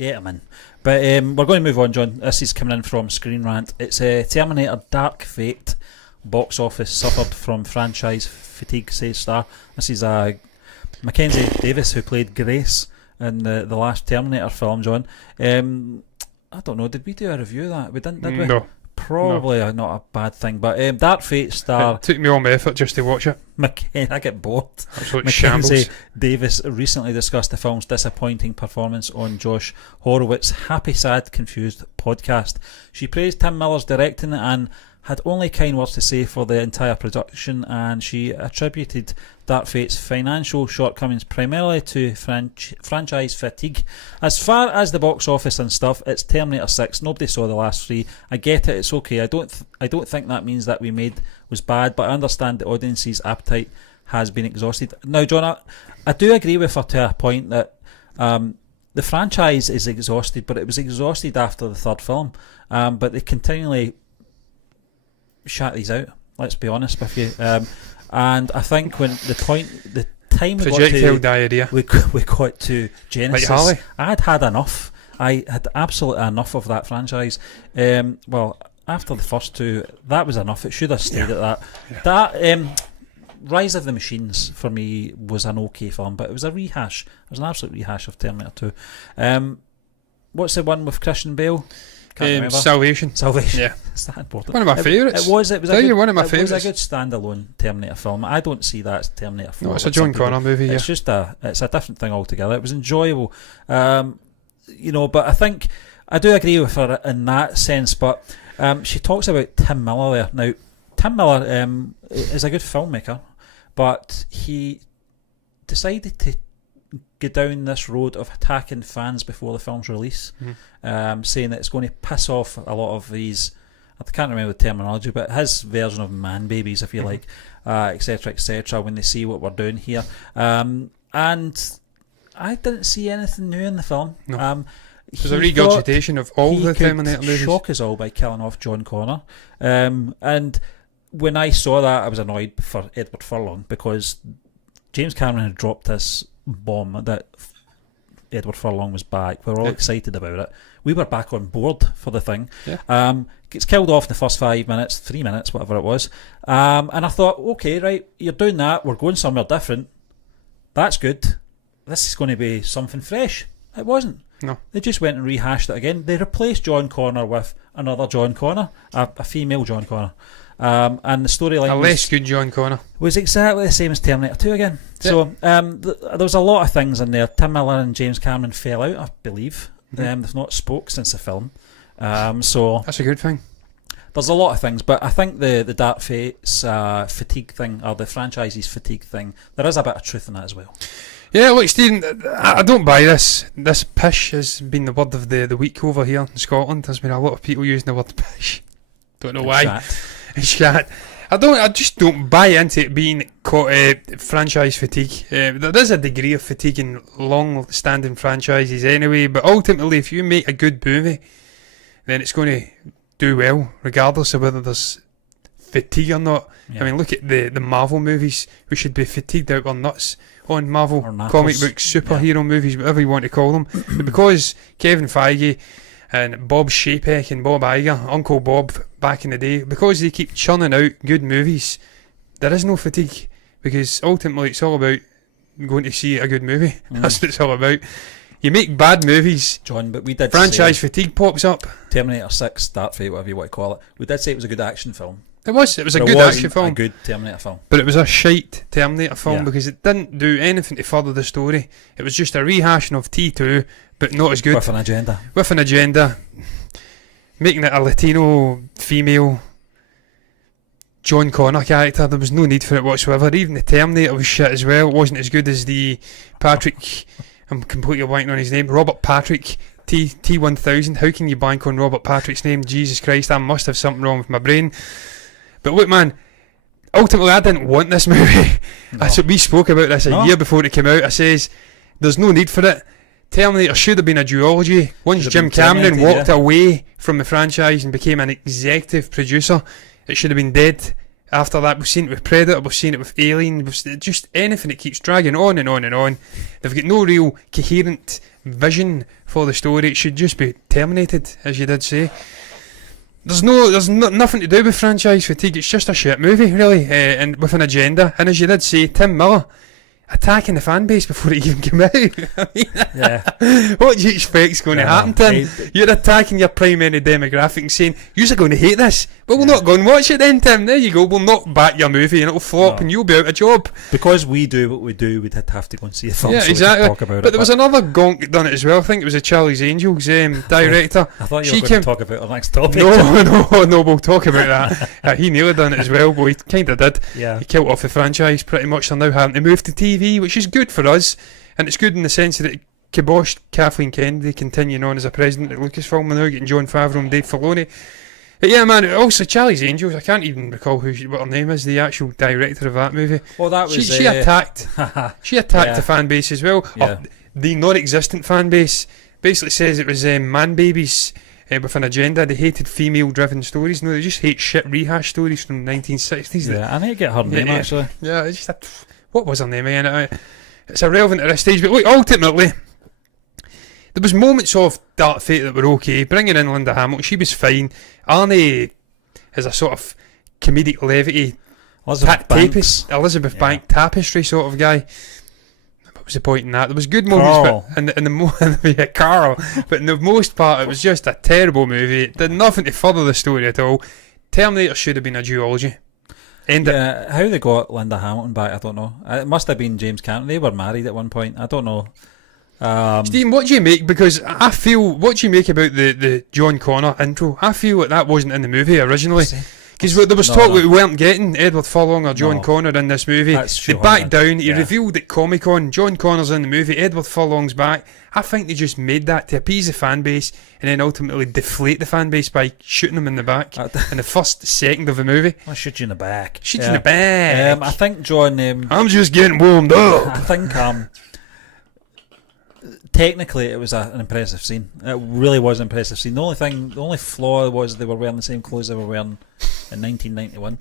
Get him in. But we're going to move on, John. This is coming in from Screen Rant. It's Terminator Dark Fate. Box office suffered from franchise fatigue, says Star. This is Mackenzie Davis, who played Grace in the last Terminator film, John. I don't know, did we do a review of that? We didn't, did we? No. Probably not a bad thing, but Dark Fate star... It took me all my effort just to watch it. I get bored. Absolute Mackenzie shambles. Davis recently discussed the film's disappointing performance on Josh Horowitz's Happy Sad Confused podcast. She praised Tim Miller's directing and had only kind words to say for the entire production, and she attributed Dark Fate's financial shortcomings primarily to franchise fatigue. As far as the box office and stuff, it's Terminator 6. Nobody saw the last three. I get it. It's okay. I don't think that means that we made was bad, but I understand the audience's appetite has been exhausted. Now, John, I do agree with her to a point that the franchise is exhausted, but it was exhausted after the third film. But they continually shat these out, let's be honest with you, and I think when the time projectile diarrhea, we got to Genesis, like Harley. I had had absolutely enough of that franchise. Well, after the first two, that was enough. It should have stayed at that. That Rise of the Machines for me was an okay film, but it was a rehash. It was an absolute rehash of Terminator 2. What's the one with Christian Bale? Salvation. Yeah, it's that important. One of my favourites. It was one of my favourites. It was a good standalone Terminator film. I don't see that as Terminator 4. No, it's a John Connor movie. It's just it's a different thing altogether. It was enjoyable, but I think I do agree with her in that sense. But she talks about Tim Miller there. Now, Tim Miller is a good filmmaker, but he decided to go down this road of attacking fans before the film's release, saying that it's going to piss off a lot of these, I can't remember the terminology, but his version of man babies, if you like, etc., when they see what we're doing here. And I didn't see anything new in the film. No. It was a regurgitation of all the Terminator movies. He could shock us all by killing off John Connor. And when I saw that, I was annoyed for Edward Furlong, because James Cameron had dropped this bomb that Edward Furlong was back. We were all excited about it. We were back on board for the thing. Gets killed off in the first 3 minutes, whatever it was. And I thought, okay, right, you're doing that, we're going somewhere different. That's good. This is going to be something fresh. It wasn't. No. They just went and rehashed it again. They replaced John Connor with another John Connor, a female John Connor. And the storyline, a less good John Connor, was exactly the same as Terminator 2 again. So there was a lot of things in there. Tim Miller and James Cameron fell out, I believe. They've not spoke since the film. So that's a good thing. There's a lot of things, but I think the Dark Fate's fatigue thing, or the franchise's fatigue thing, there is a bit of truth in that as well. Yeah, look, Stephen, I don't buy this. This pish has been the word of the week over here in Scotland. There's been a lot of people using the word pish. Don't know why. Shat. I just don't buy into it being franchise fatigue. There is a degree of fatigue in long-standing franchises anyway, but ultimately, if you make a good movie, then it's going to do well, regardless of whether there's fatigue or not. I mean, look at the Marvel movies. We should be fatigued out our nuts on Marvel comic book superhero movies, whatever you want to call them. But because Kevin Feige and Bob Chapek and Bob Iger, Uncle Bob back in the day, because they keep churning out good movies, there is no fatigue, because ultimately it's all about going to see a good movie. That's what it's all about. You make bad movies, John, but we did franchise fatigue pops up. Terminator 6, Dark Fate, whatever you want to call it, we did say it was a good action film. It was a good action film, a good Terminator film, but it was a shite Terminator film because it didn't do anything to further the story. It was just a rehashing of T2, but not as good, with an agenda, making it a Latino female John Connor character. There was no need for it whatsoever. Even the Terminator was shit as well. It wasn't as good as the Patrick, I'm completely blanking on his name, Robert Patrick T1000. How can you blank on Robert Patrick's name? Jesus Christ, I must have something wrong with my brain. But look, man, ultimately I didn't want this movie. That's what we spoke about this a year before it came out. I says there's no need for it. Terminator should have been a duology. Once Jim Cameron walked away from the franchise and became an executive producer, it should have been dead After that, we've seen it with Predator, we've seen it with Alien, just anything that keeps dragging on and on and on. They've got no real coherent vision for the story. It should just be terminated, as you did say. There's nothing to do with franchise fatigue. It's just a shit movie, really, and with an agenda. And as you did say, Tim Miller attacking the fan base before it even came out. I mean, what do you expect's going to happen, Tim? You're attacking your primary demographic and saying, you're going to hate this. Well, we'll not go and watch it then, Tim. There you go. We'll knock back your movie and it'll flop and you'll be out of job. Because we do what we do, we'd have to go and see the film. Yeah, so exactly. Talk about but there was another gonk that done it as well. I think it was a Charlie's Angels director. I thought you were going to talk about our next topic. No, we'll talk about that. He nearly done it as well, but he kind of did. Yeah. He killed off the franchise pretty much. They're now having to move to TV, which is good for us, and it's good in the sense that it kiboshed Kathleen Kennedy continuing on as a president at Lucasfilm. We're now getting Jon Favreau and Dave Filoni. But yeah, man, also Charlie's Angels, I can't even recall what her name is, the actual director of that movie. Well, that was... She attacked the fan base as well. Yeah. The non-existent fan base basically says it was man babies with an agenda. They hated female-driven stories. No, they just hate shit rehash stories from the 1960s. Yeah, I need to get her name, actually. Yeah, it's just what was her name again? It's irrelevant at this stage, but look, ultimately, there was moments of Dark Fate that were okay. Bringing in Linda Hamilton, she was fine. Arnie is a sort of comedic levity Elizabeth Bank tapestry sort of guy. What was the point in that? There was good moments, but in Carl. But in the most part, it was just a terrible movie. It did nothing to further the story at all. Terminator should have been a duology. How they got Linda Hamilton back, I don't know. It must have been James Cameron. They were married at one point. I don't know. Stephen, what do you make? Because I feel, what do you make about the John Connor intro? I feel like that wasn't in the movie originally. Because there was talk that we weren't getting Edward Furlong or John Connor in this movie. They backed down. He revealed at Comic Con, John Connor's in the movie, Edward Furlong's back. I think they just made that to appease the fan base and then ultimately deflate the fan base by shooting them in the back in the first second of the movie. I'll shoot you in the back. Shoot you in the back. I think John... I'm just getting warmed up. I think... technically it was an impressive scene. It really was an impressive scene. The only flaw was they were wearing the same clothes they were wearing in 1991,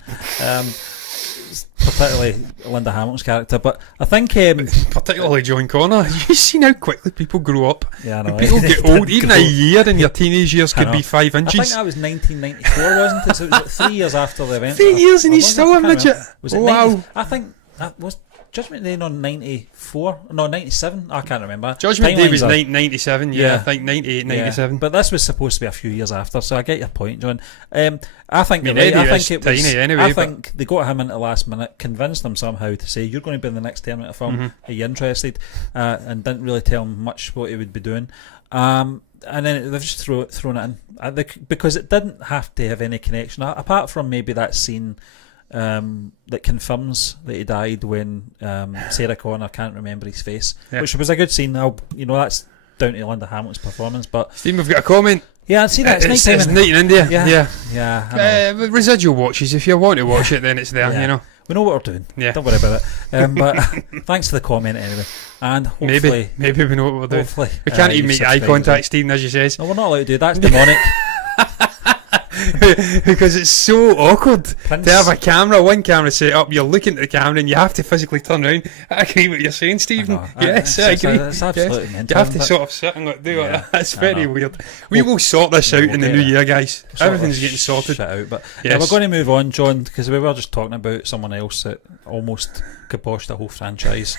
particularly Linda Hamilton's character. But I think particularly John Connor. You seen how quickly people grow up. Yeah, I know. People get old. Even a year in your teenage years could be 5 inches. I think that was 1994, wasn't it? So it was like 3 years after the event. 3 years and he's still a midget. Was it 90? I think that was Judgment Day on 94? No, 97? I can't remember. Judgment Day was 97, I think 98, 97. But this was supposed to be a few years after, so I get your point, John. I think they got him in at the last minute, convinced him somehow to say, you're going to be in the next Terminator film, are you interested? And didn't really tell him much what he would be doing. And then they've just thrown it in. Because it didn't have to have any connection, apart from maybe that scene that confirms that he died when Sarah Connor can't remember his face, which was a good scene. That's down to Linda Hamilton's performance. But Steve, we've got a comment. Yeah, I see that. It's night in India. Yeah. Residual watches. If you want to watch it, then it's there. Yeah. You know, we know what we're doing. Yeah, don't worry about it. But thanks for the comment anyway. And hopefully, maybe we know what we're doing. We can't even make eye contact, Stephen, as you says. No, we're not allowed to do that. That's demonic. Because it's so awkward to have a camera, one camera set up, you're looking at the camera and you have to physically turn around. I agree with what you're saying, Stephen. Yes, I agree. It's absolutely mental. You have to sort of sit and do it. That's very weird. We will sort this out in the new year, guys. Everything's getting sorted. But we're going to move on, John, because we were just talking about someone else that almost kiboshed the whole franchise.